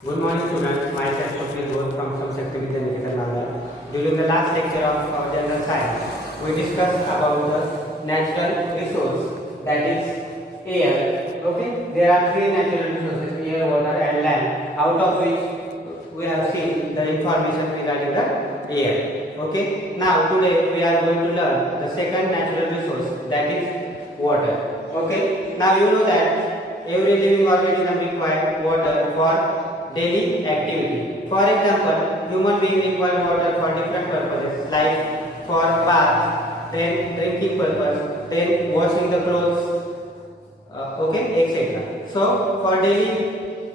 Good morning students, myself Kapil Ghosh from Subsector Education Nandal. During the last lecture of our general science, we discussed about the natural resource, that is air. Okay, there are three natural resources, air, water and land, out of which we have seen the information regarding the air. Okay, now today we are going to learn the second natural resource, that is water. Okay, now you know that every living organism requires water for daily activity. For example, human beings require water for different purposes, like for bath, then drinking purpose, then washing the clothes, etc. So for daily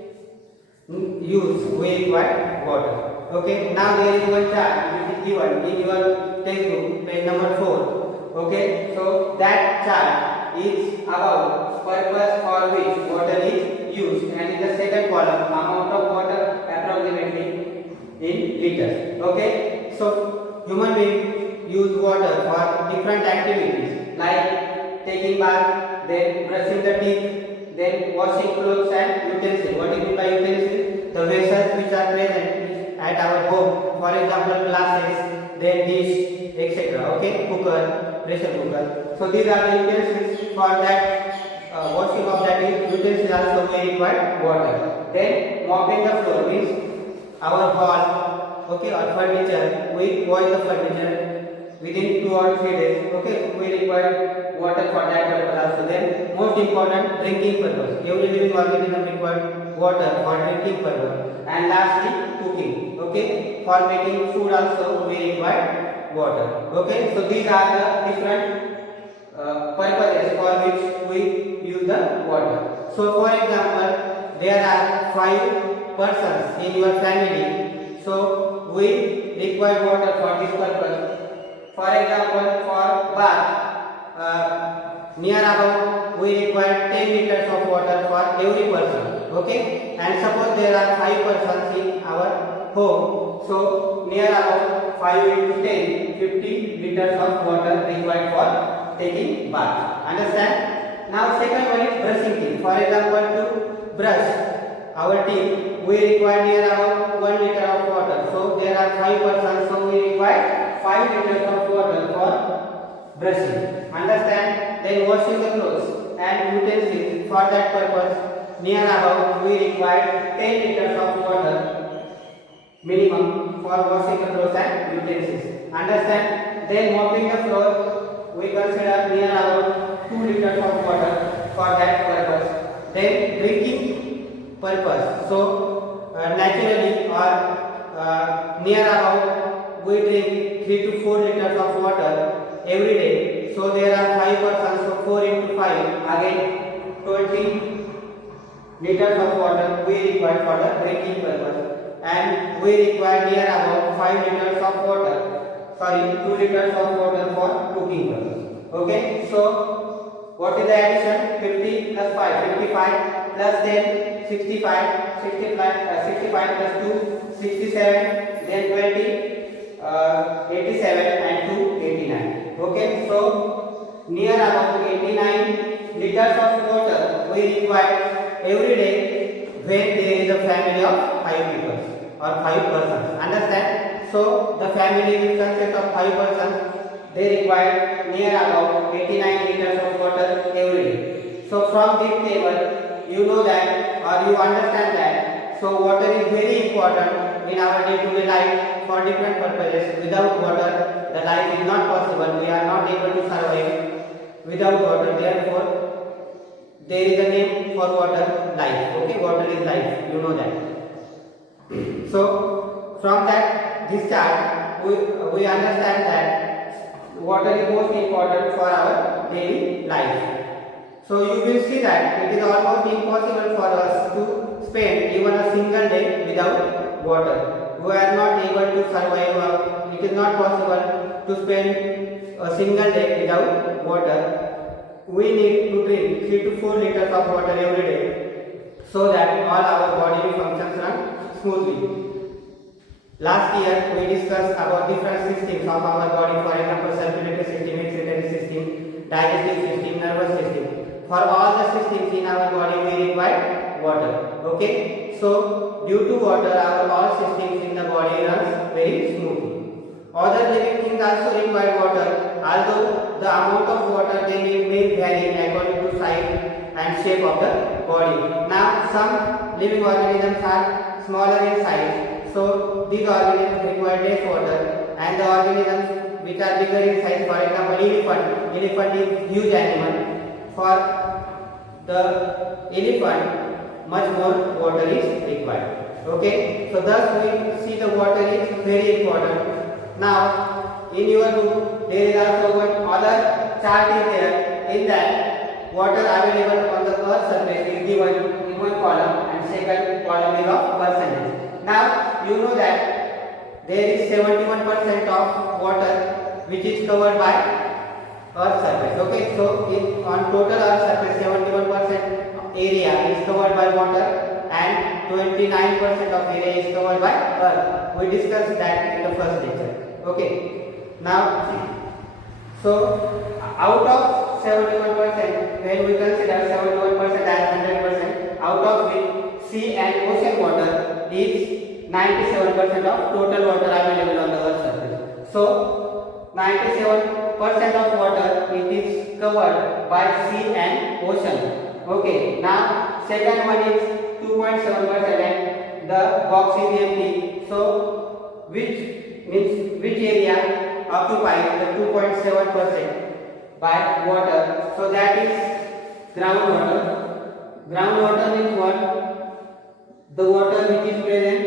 use, we require water. Okay. Now there is one chart which is given in your textbook, page number 4. Okay. So that chart is about purpose for which water is used, and in the second column amount of water approximately in liters. Okay, so human beings use water for different activities like taking bath, then brushing the teeth, then washing clothes and utensils. What is meant by utensils? The vessels which are present at our home, for example glasses, then dish, etc. Okay, cooker, pressure cooker. So these are the utensils. For that washing of that utensils also we require water. Then mopping the floor means our hall, okay, or furniture, we wash the furniture within 2 or 3 days. Okay, we require water for that purpose also. Then most important, drinking purpose. Every living organism requires water for drinking purpose. And lastly, cooking. Okay, for making food also we require water. Okay, so these are the different purposes for which we use the water. So for example, there are 5 persons in your family, so we require water for this purpose. For example, for bath, near about we require 10 liters of water for every person. Okay, and suppose there are 5 persons in our home, so near about 5 into 10, 50 liters of water required for taking bath. Understand? Now second one is brushing teeth. For example, to brush our teeth, we require near about 1 liter of water. So there are 5 persons, so we require 5 liters of water for brushing. Understand? Then washing the clothes and utensils, for that purpose near about we require 10 liters of water minimum for washing the clothes and utensils. Understand? Then mopping the floor, we consider near about 2 liters of water for that purpose. Then drinking purpose, so naturally or near about we drink 3 to 4 liters of water every day. So there are 5 persons, so 4 into 5, again 20 liters of water we require for the drinking purpose. And we require near about 5 liters of water, 2 liters of water for cooking purpose. Okay, so what is the addition? 50 plus 5, 55 plus 10, 65, 65 plus 2, 67, then 20, 87 and 2, 89. Okay, so near about 89 liters of water we require every day when there is a family of 5 people or 5 persons. Understand? So the family will consist of 5 persons. They require near about 89 liters of water every day. So from this table, you know that or you understand that. So water is very important in our day-to-day life for different purposes. Without water, the life is not possible. We are not able to survive without water. Therefore, there is a name for water, life. Okay, water is life. You know that. So from that this chart we understand that water is most important for our daily life. So you will see that it is almost impossible for us to spend even a single day without water. We are not able to survive. It is not possible to spend a single day without water. We need to drink 3 to 4 liters of water every day so that all our bodily functions run smoothly. Last year we discussed about different systems of our body, for example circulatory system, excretory system, digestive system, nervous system. For all the systems in our body we require water. Okay, so due to water, our all systems in the body runs very smoothly. Other living things also require water, although the amount of water they need may vary according to size and shape of the body. Now, some living organisms are smaller in size, so these organisms require less water, and the organisms which are bigger in size, for example, elephant is huge animal. For the elephant, much more water is required. Okay, so thus we see the water is very important. Now, in your book, there is also one other chart is there. In that, water available on the earth surface is given in one column, and second column is of percentage. Now, you know that there is 71% of water which is covered by earth surface. Okay, so on total earth surface, 71% area is covered by water, and 29% of area is covered by earth. We discussed that in the first lecture. Okay, now so out of 71%, when we consider 71% as 100%, out of which sea and ocean water is 97% of total water available on the earth surface. So 97% of water it is covered by sea and ocean. Okay, now second one is 2.7% and the box is empty. So which area occupies the 2.7% by water? So that is groundwater. Groundwater means what? The water which is present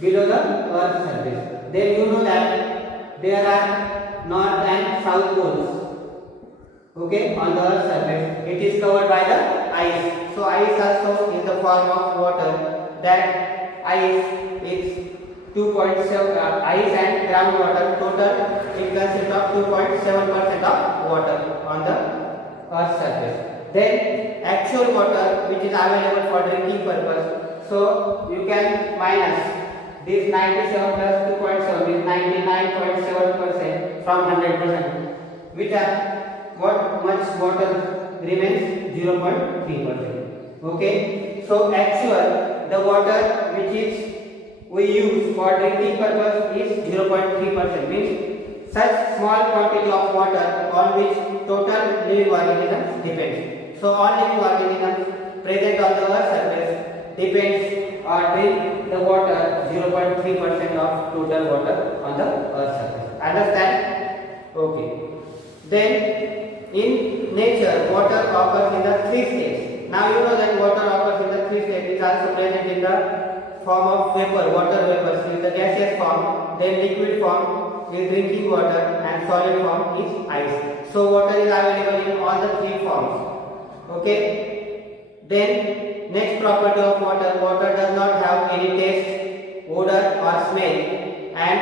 below the earth surface. Then you know that there are north and south poles. Okay, on the earth surface, it is covered by the ice. So ice also is the form of water. That ice is 2.7 ice and groundwater total. It consists of 2.7% of water on the earth surface. Then actual water which is available for drinking purpose. So you can minus this 97 plus 2.7 is 99.7% from 100%. Which are what much water remains? 0.3%. Okay, so actual the water which is we use for drinking purpose is 0.3%, means such small quantity of water on which total living organisms depends. So all living organisms present on the earth surface depends or drink the water 0.3% of total water on the earth surface. Understand? Okay. Then in nature water occurs in the three states. Now you know that water occurs in the three states. It is also present in the form of vapor, water vapors in the gaseous form, then liquid form is drinking water, and solid form is ice. So water is available in all the three forms. Okay. Then next property of water, water does not have any taste, odor or smell, and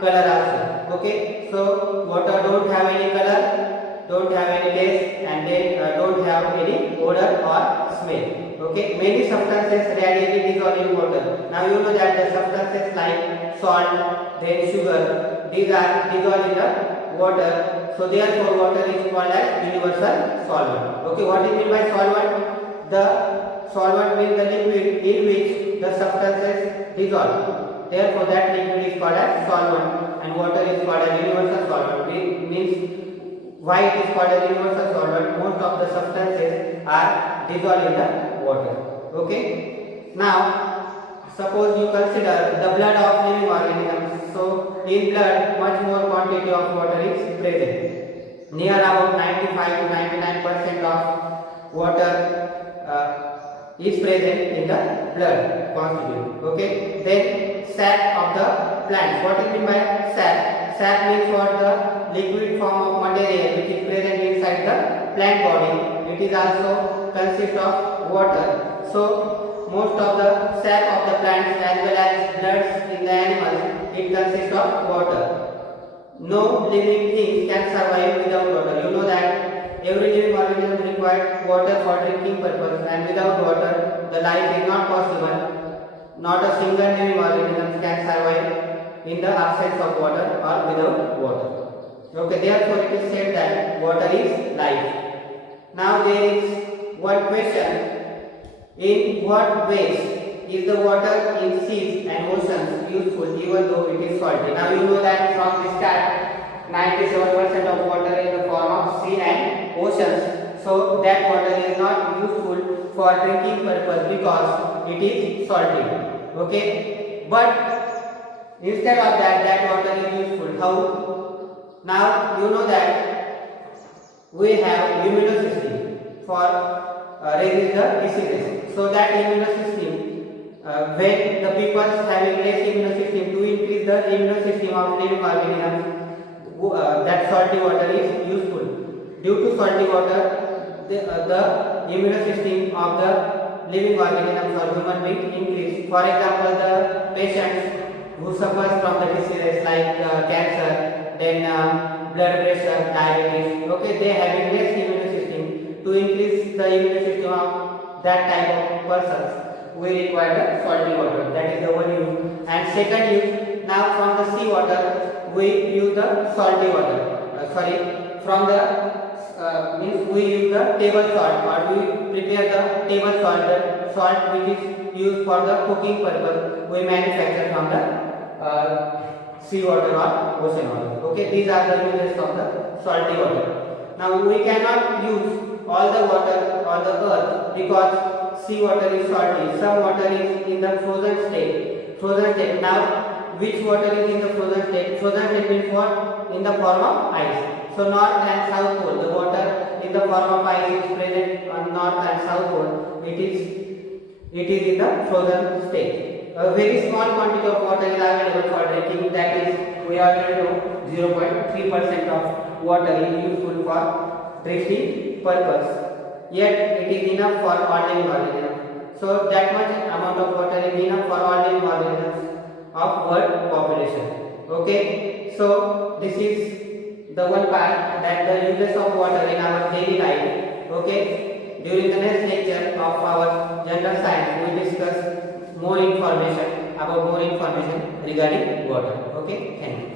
color also. Okay. So water don't have any color, don't have any taste, and then don't have any odor or smell. Okay, many substances readily dissolve in water. Now you know that the substances like salt, then sugar, these are dissolved in the water. So therefore water is called as universal solvent. Okay, what is meant by solvent? The solvent means the liquid in which the substances dissolve. Therefore that liquid is called as solvent, and water is called as universal solvent. It means why it is called as universal solvent? Most of the substances are dissolved in the water. Okay. Now suppose you consider the blood of living organisms. So in blood much more quantity of water is present. Near about 95 to 99% of water is present in the blood constituent. Okay. Then sap of the plants. What is meant by sap? Sap means what? The liquid form of material which is present inside the plant body. It is also consists of water. So most of the sap of the plants as well as bloods in the animals, it consists of water. No living thing can survive without water. You know that every living organism requires water for drinking purpose, and without water the life is not possible. Not a single living organism can survive in the absence of water or without water. Okay, therefore it is said that water is life. Now there is one question In what ways is the water in seas and oceans useful even though it is salty? Now you know that from this chart, 97% of water is in the form of sea and oceans. So that water is not useful for drinking purpose because it is salty. Okay, but instead of that, that water is useful. How? Now you know that we have immunosystem for resist the diseases. So that immunosystem, when the people having less immunosystem, to increase the immunosystem of living organisms, that salty water is useful. Due to salty water, the immunosystem of the living organisms or human being increase. For example, the patients who suffers from the diseases like cancer, then blood pressure, diabetes, okay, they having less immune system. To increase the immune system of that type of persons, we require the salty water. That is the one use. And second use, now from the sea water, we use the salty water. From the means we use the table salt, or we prepare the table salt, the salt which is used for the cooking purpose. We manufacture from the sea water or ocean water. Okay, these are the uses of the salty water. Now we cannot use all the water on the earth because sea water is salty. Some water is in the frozen state. Frozen state. Now, which water is in the frozen state? Frozen state means what? In the form of ice. So north and south pole, the water in the form of ice is present on north and south pole. It is in the frozen state. A very small quantity of water is available for drinking. That is, we already know 0.3% of water is useful for drinking purpose. Yet it is enough for all living organisms. So that much amount of water is enough for all living organisms of world population. Okay. So this is the one part, that the uses of water in our daily life. Okay. During the next lecture of our general science, we will discuss more information regarding water. Okay. Thank you.